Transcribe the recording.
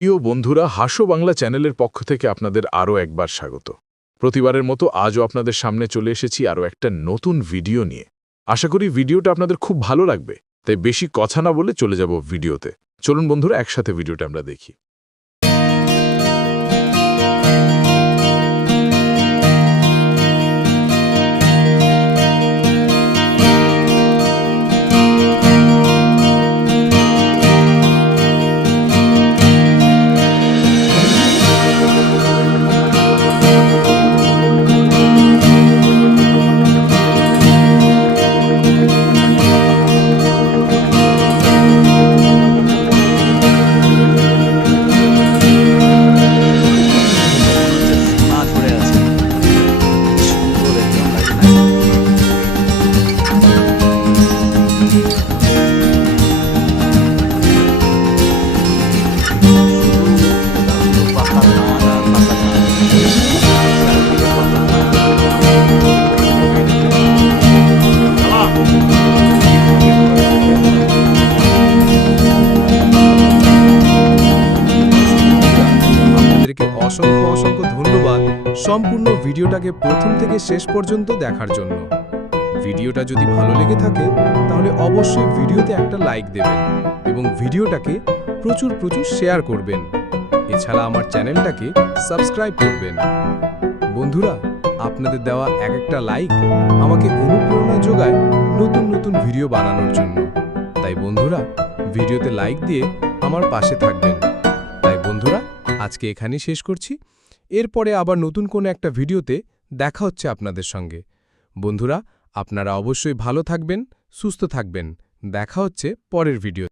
প্রিয় বন্ধুরা, হাসো বাংলা চ্যানেলের পক্ষ থেকে আপনাদের আরও একবার স্বাগত। প্রতিবারের মতো আজও আপনাদের সামনে চলে এসেছি আরও একটা নতুন ভিডিও নিয়ে। আশা করি ভিডিওটা আপনাদের খুব ভালো লাগবে, তাই বেশি কথা না বলে চলে যাব ভিডিওতে। চলুন বন্ধুরা, একসাথে ভিডিওটা আমরা দেখি। অসংখ্য ধন্যবাদ সম্পূর্ণ ভিডিওটাকে প্রথম থেকে শেষ পর্যন্ত দেখার জন্য। ভিডিওটা যদি ভালো লেগে থাকে তাহলে অবশ্যই ভিডিওতে একটা লাইক দেবেন এবং ভিডিওটাকে প্রচুর শেয়ার করবেন। এছাড়া আমার চ্যানেলটাকে সাবস্ক্রাইব করবেন। বন্ধুরা, আপনাদের দেওয়া একটা লাইক আমাকে অনুপ্রেরণা যোগায় নতুন ভিডিও বানানোর জন্য। তাই বন্ধুরা, ভিডিওতে লাইক দিয়ে আমার পাশে থাকবেন। তাই বন্ধুরা, আজকে এখানেই শেষ করছি। এরপরে আবার নতুন কোনো একটা ভিডিওতে দেখা হচ্ছে আপনাদের সঙ্গে। বন্ধুরা, আপনারা অবশ্যই ভালো থাকবেন, সুস্থ থাকবেন। দেখা হচ্ছে পরের ভিডিও।